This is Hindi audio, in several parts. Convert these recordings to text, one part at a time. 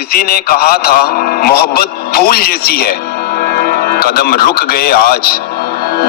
किसी ने कहा था मोहब्बत फूल जैसी है। कदम रुक गए आज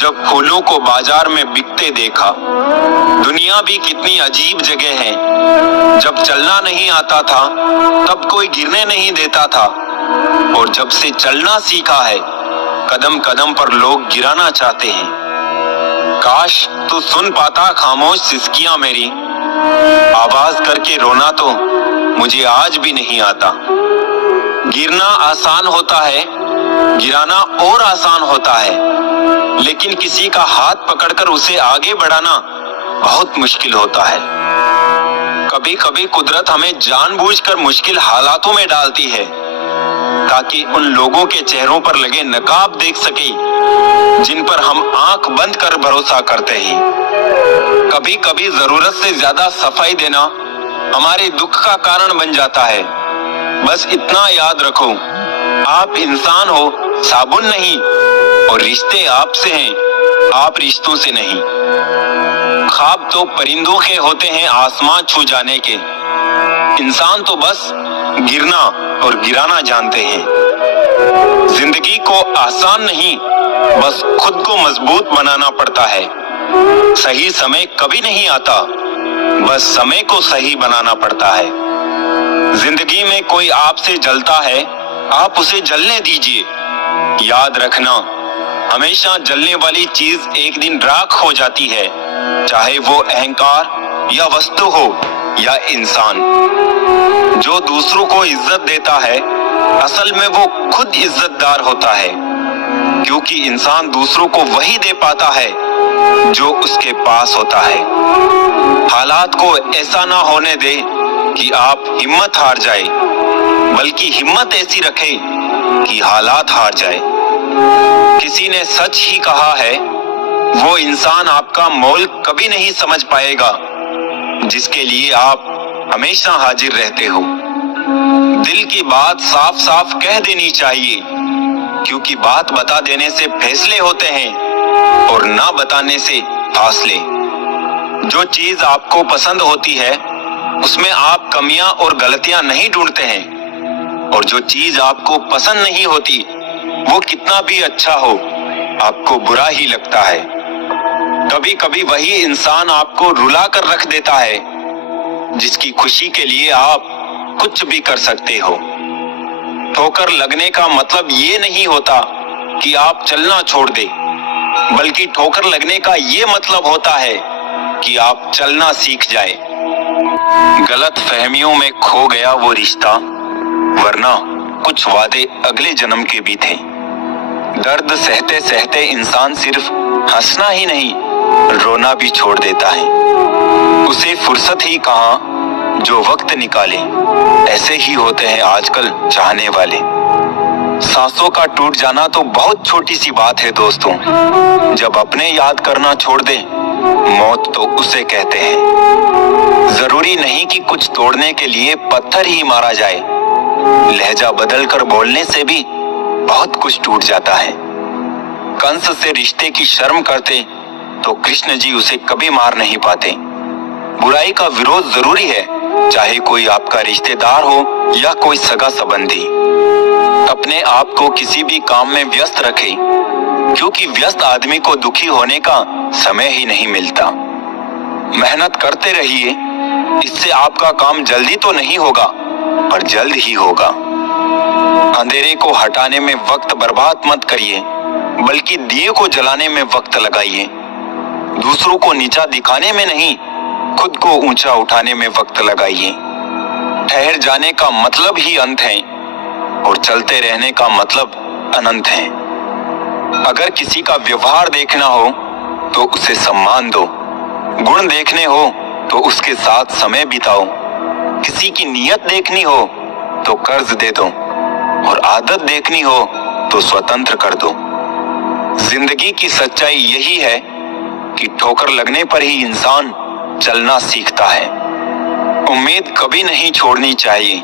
जब फूलों को बाजार में बिकते देखा। दुनिया भी कितनी अजीब जगह है। जब चलना नहीं आता था तब कोई गिरने नहीं देता था, और जब से चलना सीखा है कदम कदम पर लोग गिराना चाहते हैं। काश तू सुन पाता खामोश सिसकियां मेरी, आवाज करके रोना तो मुझे आज भी नहीं आता। गिरना आसान होता है, गिराना और आसान होता है, लेकिन किसी का हाथ पकड़कर उसे आगे बढ़ाना बहुत मुश्किल होता है। कभी कभी कुदरत हमें जानबूझकर मुश्किल हालातों में डालती है ताकि उन लोगों के चेहरों पर लगे नकाब देख सके जिन पर हम आंख बंद कर भरोसा करते हैं। कभी कभी जरूरत से ज्यादा सफाई देना हमारे दुख का कारण बन जाता है। बस इतना याद रखो, आप इंसान हो, साबुन नहीं, और रिश्ते आपसे हैं, आप रिश्तों से नहीं। ख्वाब तो परिंदों के होते हैं आसमां छू जाने के, इंसान तो बस गिरना और गिराना जानते हैं। जिंदगी को आसान नहीं, बस खुद को मजबूत बनाना पड़ता है। सही समय कभी नहीं आता, बस समय को सही बनाना पड़ता है। जिंदगी में कोई आपसे जलता है, आप उसे जलने दीजिए। याद रखना, हमेशा जलने वाली चीज एक दिन राख हो जाती है, चाहे वो अहंकार या वस्तु हो या इंसान। जो दूसरों को इज्जत देता है असल में वो खुद इज्जतदार होता है, क्योंकि इंसान दूसरों को वही दे पाता है जो उसके पास होता है। हालात को ऐसा ना होने दे कि आप हिम्मत हार जाए, बल्कि हिम्मत ऐसी रखें कि हालात हार जाए। किसी ने सच ही कहा है, वो इंसान आपका मोल कभी नहीं समझ पाएगा जिसके लिए आप हमेशा हाजिर रहते हो। दिल की बात साफ साफ कह देनी चाहिए, क्योंकि बात बता देने से फैसले होते हैं और ना बताने से फासले। जो चीज आपको पसंद होती है उसमें आप कमियां और गलतियां नहीं ढूंढते हैं, और जो चीज आपको पसंद नहीं होती वो कितना भी अच्छा हो आपको बुरा ही लगता है। कभी कभी वही इंसान आपको रुला कर रख देता है जिसकी खुशी के लिए आप कुछ भी कर सकते हो। ठोकर लगने का मतलब ये नहीं होता कि आप चलना छोड़ दे, बल्कि ठोकर लगने का ये मतलब होता है कि आप चलना सीख जाए। गलत फहमियों में खो गया वो रिश्ता, वरना कुछ वादे अगले जन्म के भी थे। दर्द सहते सहते इंसान सिर्फ हंसना ही नहीं, रोना भी छोड़ देता है। उसे फुर्सत ही कहाँ जो वक्त निकाले। ऐसे ही होते हैं आजकल चाहने वाले। सांसों का टूट जाना तो बहुत छोटी सी बात है दोस्तों। जब अपने याद करना छोड़ दे, मौत तो उसे कहते हैं। जरूरी नहीं कि कुछ तोड़ने के लिए पत्थर ही मारा जाए, लहजा बदल कर बोलने से भी बहुत कुछ टूट जाता है। कंस से रिश्ते की शर्म करते तो कृष्ण जी उसे कभी मार नहीं पाते। बुराई का विरोध जरूरी है, चाहे कोई आपका रिश्तेदार हो या कोई सगा संबंधी। अपने आप को किसी भी काम में व्यस्त रखें, क्योंकि व्यस्त आदमी को दुखी होने का समय ही नहीं मिलता। मेहनत करते रहिए, इससे आपका काम जल्दी तो नहीं होगा पर जल्द ही होगा। अंधेरे को हटाने में वक्त बर्बाद मत करिए, बल्कि दिए को जलाने में वक्त लगाइए। दूसरों को नीचा दिखाने में नहीं, खुद को ऊंचा उठाने में वक्त लगाइए। ठहर जाने का मतलब ही अंत है, और चलते रहने का मतलब अनंत है। अगर किसी का व्यवहार देखना हो तो उसे सम्मान दो, गुण देखने हो तो उसके साथ समय बिताओ, किसी की नीयत देखनी हो तो कर्ज दे दो, और आदत देखनी हो तो स्वतंत्र कर दो। जिंदगी की सच्चाई यही है कि ठोकर लगने पर ही इंसान चलना सीखता है। उम्मीद कभी नहीं छोड़नी चाहिए,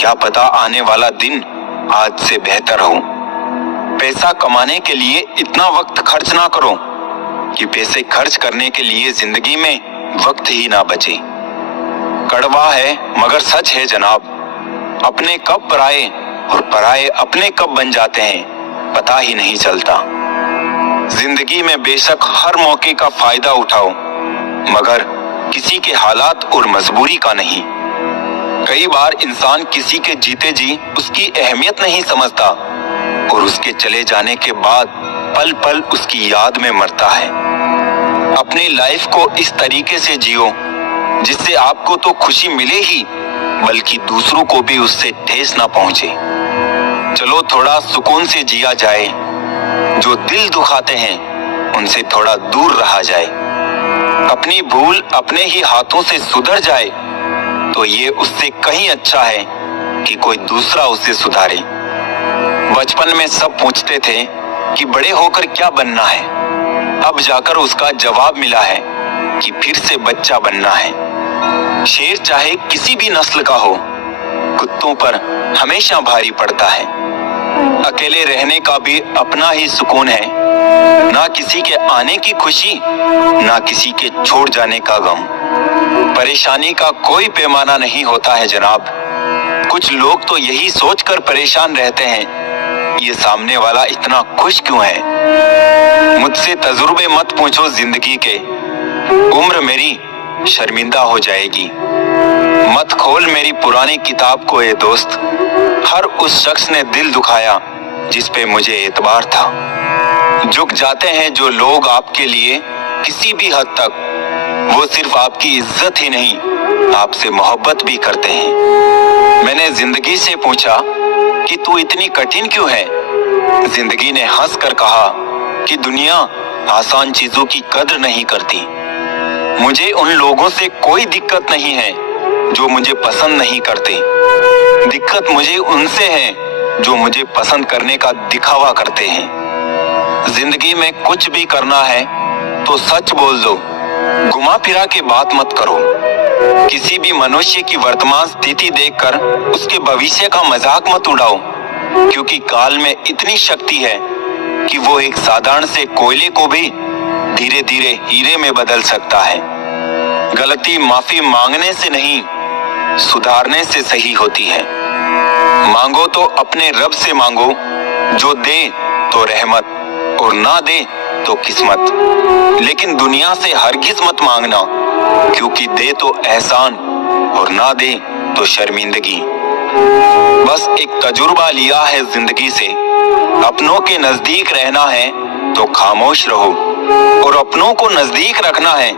क्या पता आने वाला दिन आज से बेहतर हो। पैसा कमाने के लिए इतना वक्त खर्च ना करो कि पैसे खर्च करने के लिए जिंदगी में वक्त ही ना बचे। कड़वा है मगर सच है जनाब, अपने कब पराये और पराये अपने कब बन जाते हैं पता ही नहीं चलता। जिंदगी में बेशक हर मौके का फायदा उठाओ, मगर किसी के हालात और मजबूरी का नहीं। कई बार इंसान किसी के जीते जी उसकी अहमियत नहीं समझता और उसके चले जाने के बाद पल पल उसकी याद में मरता है। अपनी लाइफ को इस तरीके से जियो जिससे आपको तो खुशी मिले ही, बल्कि दूसरों को भी उससे ठेस ना पहुंचे। चलो थोड़ा सुकून से जिया जाए, जो दिल दुखाते हैं उनसे थोड़ा दूर रहा जाए। अपनी भूल अपने ही हाथों से सुधर जाए तो ये उससे कहीं अच्छा है कि कोई दूसरा उसे सुधारे। बचपन में सब पूछते थे कि बड़े होकर क्या बनना है, अब जाकर उसका जवाब मिला है कि फिर से बच्चा बनना है। शेर चाहे किसी भी नस्ल का हो, कुत्तों पर हमेशा भारी पड़ता है। अकेले रहने का भी अपना ही सुकून है, ना किसी के आने की खुशी, ना किसी के छोड़ जाने का गम। परेशानी का कोई पैमाना नहीं होता है जनाब। कुछ लोग तो यही सोचकर परेशान रहते हैं, ये सामने वाला इतना खुश क्यों है। मुझसे तजुर्बे मत पूछो जिंदगी के, उम्र मेरी शर्मिंदा हो जाएगी। मत खोल मेरी पुरानी किताब को ए दोस्त, हर उस शख्स ने दिल दुखाया जिस पे मुझे एतबार था। झुक जाते हैं जो लोग आपके लिए किसी भी हद तक, वो सिर्फ आपकी इज्जत ही नहीं आपसे मोहब्बत भी करते हैं। मैंने जिंदगी से पूछा कि तू इतनी कठिन क्यों है। जिंदगी ने हंस कर कहा कि दुनिया आसान चीजों की कद्र नहीं करती। मुझे उन लोगों से कोई दिक्कत नहीं है जो मुझे पसंद नहीं करते, दिक्कत मुझे उनसे है जो मुझे पसंद करने का दिखावा करते हैं। जिंदगी में कुछ भी करना है तो सच बोल दो, घुमा फिरा के बात मत करो। किसी भी मनुष्य की वर्तमान स्थिति देखकर उसके भविष्य का मजाक मत उड़ाओ, क्योंकि काल में इतनी शक्ति है कि वो एक साधारण से कोयले को भी धीरे धीरे हीरे में बदल सकता है। गलती माफी मांगने से नहीं, सुधारने से सही होती है। मांगो तो अपने रब से मांगो, जो दे तो रहमत और ना दे तो किस्मत। लेकिन दुनिया से हरगिज मत मांगना, क्योंकि दे तो एहसान और ना दे तो शर्मिंदगी। बस एक तजुर्बा लिया है जिंदगी से, अपनों के नजदीक रहना है तो खामोश रहो, और अपनों को नजदीक रखना है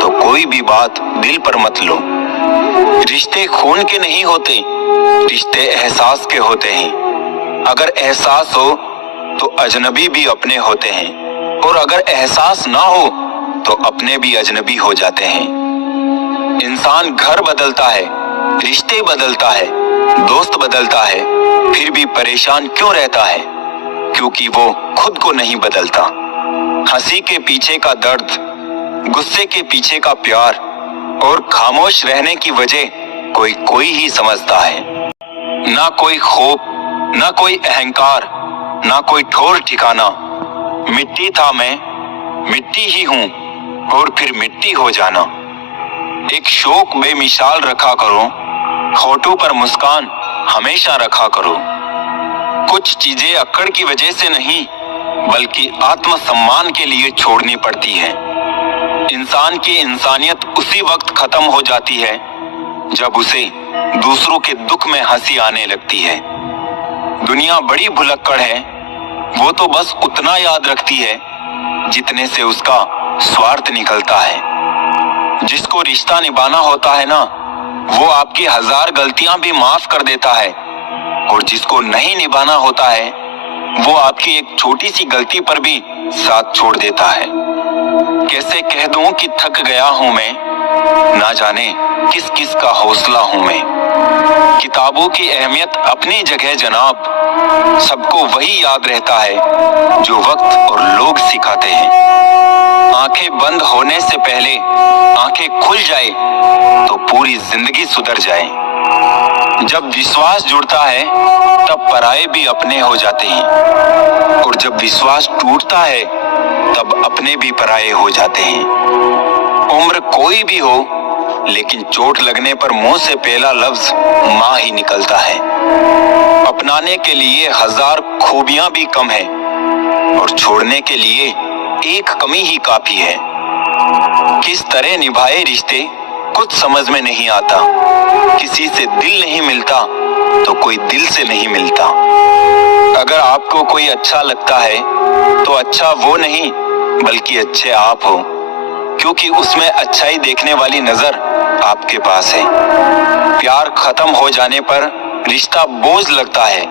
तो कोई भी बात दिल पर मत लो। रिश्ते खून के नहीं होते, रिश्ते एहसास के होते हैं। अगर एहसास हो तो अजनबी भी अपने होते हैं, और अगर एहसास ना हो तो अपने भी अजनबी हो जाते हैं। इंसान घर बदलता है, रिश्ते बदलता है, दोस्त बदलता है, फिर भी परेशान क्यों रहता है? क्योंकि वो खुद को नहीं बदलता। हंसी के पीछे का दर्द, गुस्से के पीछे का प्यार और खामोश रहने की वजह कोई ही समझता है। ना कोई खौफ, ना कोई अहंकार, ना कोई ठोर ठिकाना। मिट्टी था मैं, मिट्टी ही हूँ और फिर मिट्टी हो जाना। एक शौक बेमिसाल रखा करो, होठों पर मुस्कान हमेशा रखा करो। कुछ चीजें अक्कड़ की वजह से नहीं, बल्कि आत्मसम्मान के लिए छोड़नी पड़ती है। इंसान की इंसानियत उसी वक्त खत्म हो जाती है जब उसे दूसरों के दुख में हंसी आने लगती है। दुनिया बड़ी भुलक्कड़ है, वो तो बस उतना याद रखती है जितने से उसका स्वार्थ निकलता है। जिसको रिश्ता निभाना होता है ना, वो आपकी 1000 गलतियां भी माफ कर देता है, और जिसको नहीं निभाना होता है वो आपकी एक छोटी सी गलती पर भी साथ छोड़ देता है। कैसे कह दूं कि थक गया हूं मैं, ना जाने किस किस का हौसला हूं मैं। किताबों की अहमियत अपनी जगह जनाब, सबको वही याद रहता है जो वक्त और लोग सिखाते हैं। आंखें बंद होने से पहले आंखें खुल जाए तो पूरी जिंदगी सुधर जाए। जब विश्वास जुड़ता है तब पराये भी अपने हो जाते हैं, और जब विश्वास टूटता है तब अपने भी पराये हो जाते हैं। उम्र कोई भी हो, लेकिन चोट लगने पर मुंह से पहला लफ्ज माँ ही निकलता है। अपनाने के लिए हजार खूबियां भी कम है और छोड़ने के लिए एक कमी ही काफी है। किस तरह निभाए रिश्ते कुछ समझ में नहीं आता। किसी से दिल नहीं मिलता तो कोई दिल से नहीं मिलता। अगर आपको कोई अच्छा लगता है तो अच्छा वो नहीं बल्कि अच्छे आप हो, क्योंकि उसमें अच्छाई देखने वाली नजर आपके पास है। प्यार खत्म हो जाने पर रिश्ता बोझ लगता है,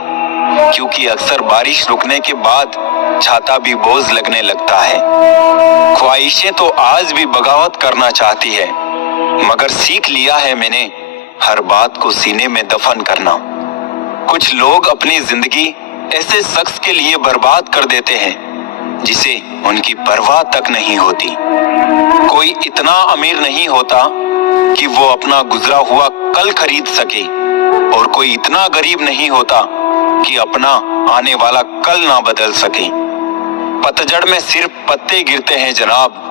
क्योंकि अक्सर बारिश रुकने के बाद छाता भी बोझ लगने लगता है। ख्वाहिशें तो आज भी बगावत करना चाहती है, मगर सीख लिया है मैंने हर बात को सीने में दफन करना। कुछ लोग अपनी जिंदगी ऐसे शख्स के लिए बर्बाद कर देते हैं जिसे उनकी परवाह तक नहीं होती। कोई इतना अमीर नहीं होता कि वो अपना गुजरा हुआ कल खरीद सके, और कोई इतना गरीब नहीं होता कि अपना आने वाला कल ना बदल सके। पतझड़ में सिर्फ पत्ते गिरते हैं जनाब,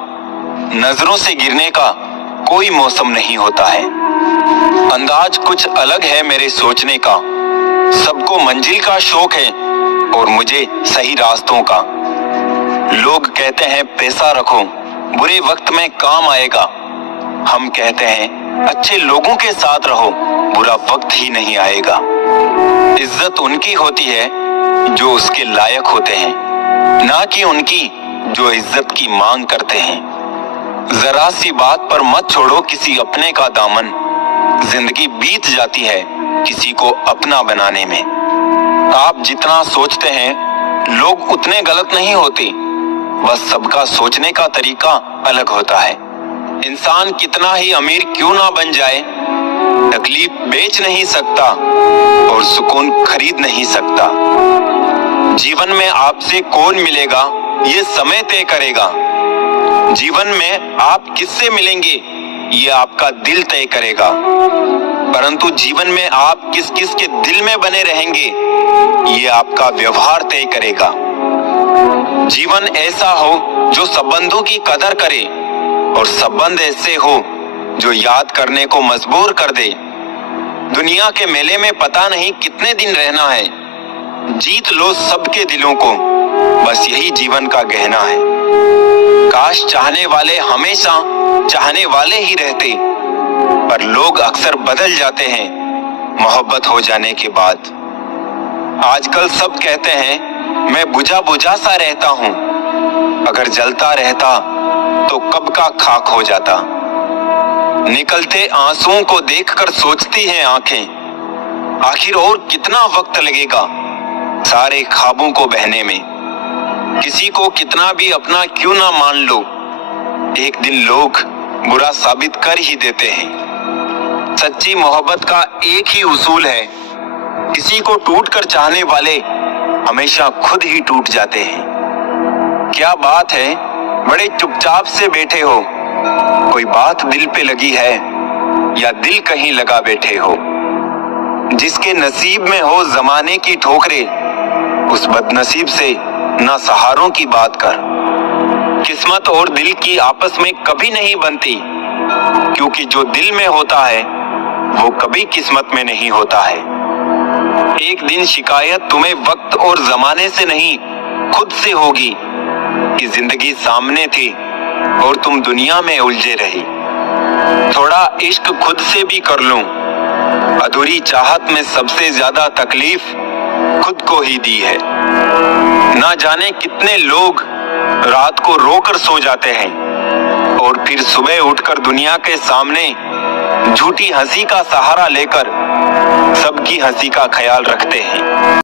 नजरों से गिरने का कोई मौसम नहीं होता है। अंदाज कुछ अलग है मेरे सोचने का, सबको मंजिल का शौक है और मुझे सही रास्तों का। लोग कहते हैं पैसा रखो बुरे वक्त में काम आएगा, हम कहते हैं अच्छे लोगों के साथ रहो बुरा वक्त ही नहीं आएगा। इज्जत उनकी होती है जो उसके लायक होते हैं, ना कि उनकी जो इज्जत की मांग करते हैं। जरा सी बात पर मत छोड़ो किसी अपने का दामन, जिंदगी बीत जाती है किसी को अपना बनाने में। आप जितना सोचते हैं लोग उतने गलत नहीं होते, बस सबका सोचने का तरीका अलग होता है। इंसान कितना ही अमीर क्यों ना बन जाए, तकलीफ बेच नहीं सकता और सुकून खरीद नहीं सकता। जीवन में आपसे कौन मिलेगा ये समय तय करेगा। जीवन में आप किससे मिलेंगे ये आपका दिल तय करेगा, परंतु जीवन में आप किस किस के दिल में बने रहेंगे ये आपका व्यवहार तय करेगा। जीवन ऐसा हो जो संबंधों की कदर करे और संबंध ऐसे हो जो याद करने को मजबूर कर दे। दुनिया के मेले में पता नहीं कितने दिन रहना है, जीत लो सबके दिलों को, बस यही जीवन का गहना है। काश चाहने वाले हमेशा चाहने वाले ही रहते, पर लोग अक्सर बदल जाते हैं मोहब्बत हो जाने के बाद। आजकल सब कहते हैं मैं बुझा बुझा सा रहता हूँ, अगर जलता रहता तो कब का खाक हो जाता। निकलते आंसुओं को देखकर सोचती हैं आंखें, आखिर और कितना वक्त लगेगा सारे ख्वाबों को बहने में। किसी को कितना भी अपना क्यों ना मान लो, एक दिन लोग बुरा साबित कर ही देते हैं। सच्ची मोहब्बत का एक ही उसूल है, किसी को टूट कर चाहने वाले हमेशा खुद ही टूट जाते हैं। क्या बात है बड़े चुपचाप से बैठे हो, कोई बात दिल पे लगी है या दिल कहीं लगा बैठे हो। जिसके नसीब में हो जमाने की ठोकरे, उस बदनसीब से ना सहारों की बात कर। किस्मत और दिल की आपस में कभी नहीं बनती, क्योंकि जो दिल में होता है वो कभी किस्मत में नहीं होता है। एक दिन शिकायत तुम्हें वक्त और जमाने से नहीं खुद से होगी कि जिंदगी सामने थी और तुम दुनिया में उलझे रही। थोड़ा इश्क खुद से भी कर लूं, अधूरी चाहत में सबसे ज्यादा तकलीफ खुद को ही दी है। ना जाने कितने लोग रात को रोकर सो जाते हैं और फिर सुबह उठकर दुनिया के सामने झूठी हंसी का सहारा लेकर सबकी हंसी का ख्याल रखते हैं।